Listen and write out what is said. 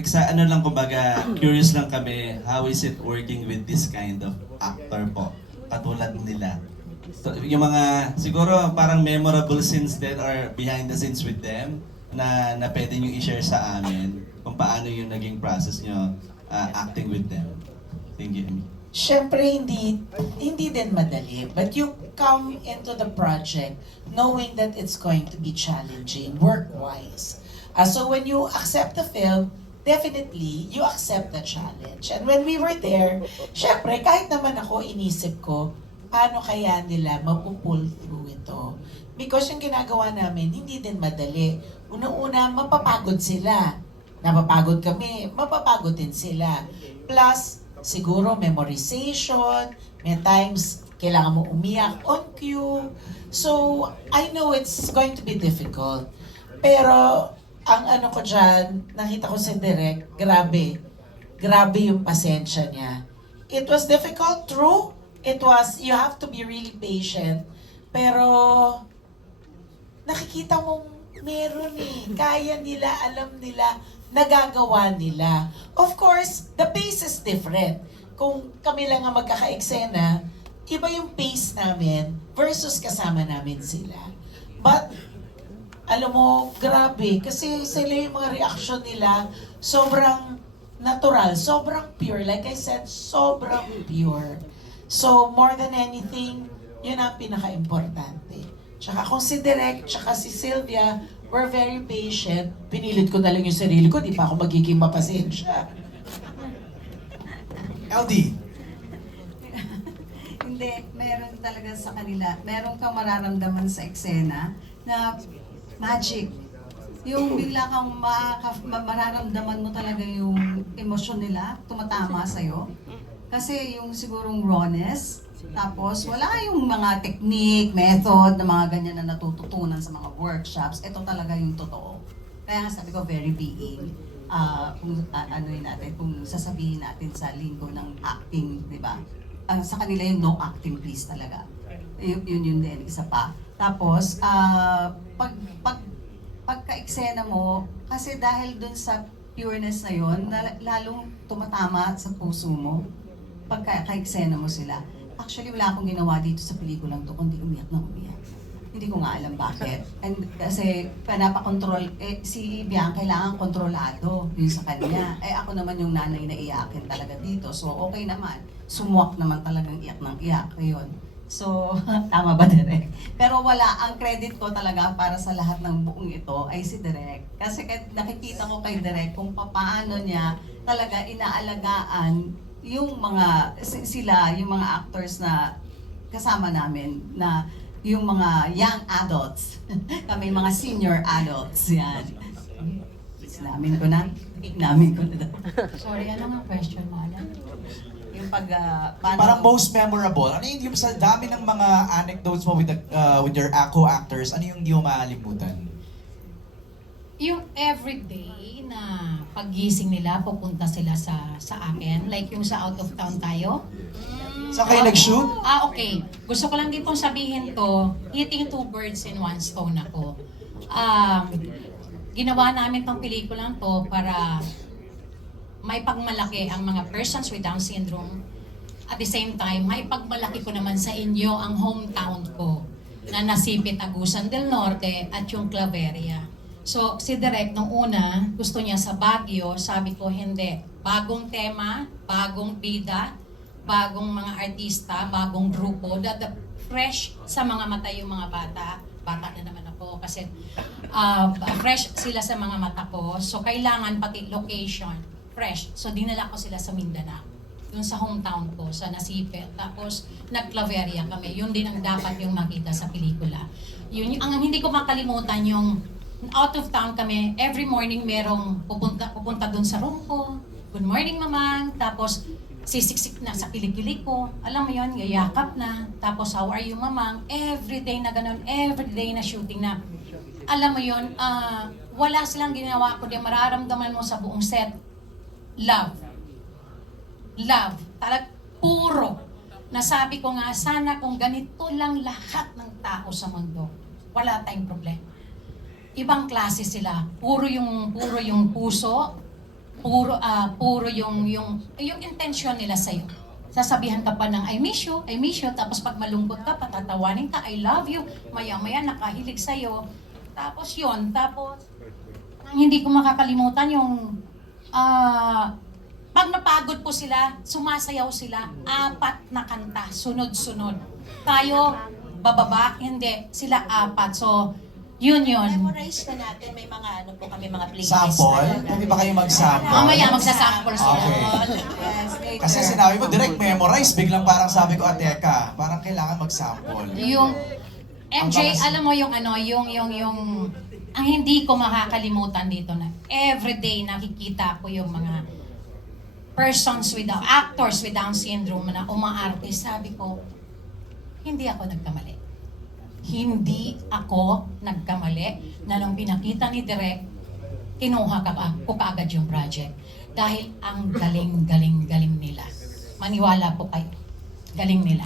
Ano lang kumbaga, curious lang kami, how is it working with this kind of actor po? Katulad nila. So, yung mga, siguro parang memorable scenes din or behind the scenes with them na pwede nyo i-share sa amin kung paano yung naging process nyo acting with them. Thank you. Siyempre, hindi din madali. But you come into the project knowing that it's going to be challenging work-wise. So when you accept the film, definitely, you accept the challenge. And when we were there, siyempre, kahit naman ako, inisip ko, paano kaya nila mapupull through ito? Because yung ginagawa namin, hindi din madali. Unang-una, mapapagod sila. Napapagod kami, mapapagod din sila. Plus, siguro memorization, may times kailangan mo umiyak on cue. So, I know it's going to be difficult. Pero, ang ano ko dyan, nakita ko sa direct, grabe. Grabe yung pasensya niya. It was difficult, true. It was, you have to be really patient. Pero, nakikita mong meron eh. Kaya nila, alam nila, nagagawa nila. Of course, the pace is different. Kung kami lang ang magkaka-eksena, iba yung pace namin versus kasama namin sila. But, alam mo, grabe, kasi sila yung mga reaction nila, sobrang natural, sobrang pure. Like I said, sobrang pure. So, more than anything, yun ang pinaka-importante. Tsaka kung si Direk, tsaka si Sylvia, we're very patient. Pinilit ko na lang yung sarili ko, di pa ako magiging mapasensya. LD. Hindi, meron talaga sa kanila. Meron kang mararamdaman sa eksena na magic. Yung bigla kang mararamdaman mo talaga yung emosyon nila, tumatama sa'yo. Kasi yung sigurong rawness, tapos wala yung mga technique, method, na mga ganyan na natututunan sa mga workshops. Ito talaga yung totoo. Kaya nga sabi ko, very being. Kung anoin natin, kung sasabihin natin sa linggo ng acting, di ba? Sa kanila yung no acting please talaga. Yun din, isa pa. Tapos, pagka-eksena mo, kasi dahil dun sa pureness na yun, lalong tumatama sa puso mo pagka-eksena mo sila. Actually, wala akong ginawa dito sa pelikulang to, kundi umiyak na umiyak. Hindi ko nga alam bakit. And kasi panapakontrol, si Bianca kailangan kontrolado yun sa kanya. Ako naman yung nanay na iyakin talaga dito. So, okay naman. Sumuwak naman talagang iyak ng iyak. Yun. So, tama ba, Direk? Pero wala, ang credit ko talaga para sa lahat ng buong ito ay si Direk. Kasi nakikita ko kay Direk kung paano niya talaga inaalagaan yung mga, sila, yung mga actors na kasama namin, na yung mga young adults, kami mga senior adults, yan. Namin ko na. Sorry, ano nga question mo? Yung Parang most memorable. Ano yung sa dami ng mga anecdotes mo with your co-actors, ano yung di mo makalimutan? Yung everyday na paggising nila, pupunta sila sa akin. Like yung sa out of town tayo. Saan kayo nag-shoot? Okay. Gusto ko lang din pong sabihin to, hitting two birds in one stone ako. Ginawa namin tong pelikulang to para may pagmalaki ang mga persons with Down syndrome. At the same time, may pagmalaki ko naman sa inyo ang hometown ko na Nasipit, Agusan del Norte at yung Claveria. So, si Direk, nung una, gusto niya sa Baguio, sabi ko, hindi. Bagong tema, bagong bida, bagong mga artista, bagong grupo, fresh sa mga mata yung mga bata. Bata na naman ako kasi fresh sila sa mga mata ko. So, kailangan pati location, fresh. So, dinala ko sila sa Mindanao. Yung sa hometown ko, sa Nasipit. Tapos, nag-Claveria kami. Yun din ang dapat yung makita sa pelikula. Yun, ang hindi ko makalimutan yung out of town kami, every morning merong pupunta dun sa room ko. Good morning, mamang. Tapos, sisiksik na sa kilikili ko. Alam mo yun, yayakap na. Tapos, how are you, mamang? Everyday na ganun, everyday na shooting na. Alam mo yun, wala silang ginawa ko din. Mararamdaman mo sa buong set, love. Love. Puro. Nasabi ko nga, sana kung ganito lang lahat ng tao sa mundo, wala tayong problema. Ibang klase sila. Puro yung puso, puro yung intention nila sa'yo. Sasabihan ka pa ng I miss you, tapos pag malungkot ka, patatawanin ka, I love you, maya-maya nakahilig sa'yo. Tapos ang hindi ko makakalimutan yung, pag napagod po sila, sumasayaw sila, 4 na kanta, sunod-sunod. Tayo, bababa, hindi, sila 4. So, yun. Memorize na natin, may mga kami mga playlist. Sample? Pwede ba kayo mag-sample? Mamaya magsasample sila. Okay. Yes, later. Kasi sinabi mo, direct memorize. Biglang parang sabi ko, teka, parang kailangan mag-sample. Yung MJ, alam mo yung ang hindi ko makakalimutan dito na everyday nakikita ko yung mga actors with Down syndrome na umaarte. Sabi ko, hindi ako nagkamali. Hindi ako nagkamali na nung pinakita ni Direk, kinuha ko kaagad yung project. Dahil ang galing nila. Maniwala po kayo. Galing nila.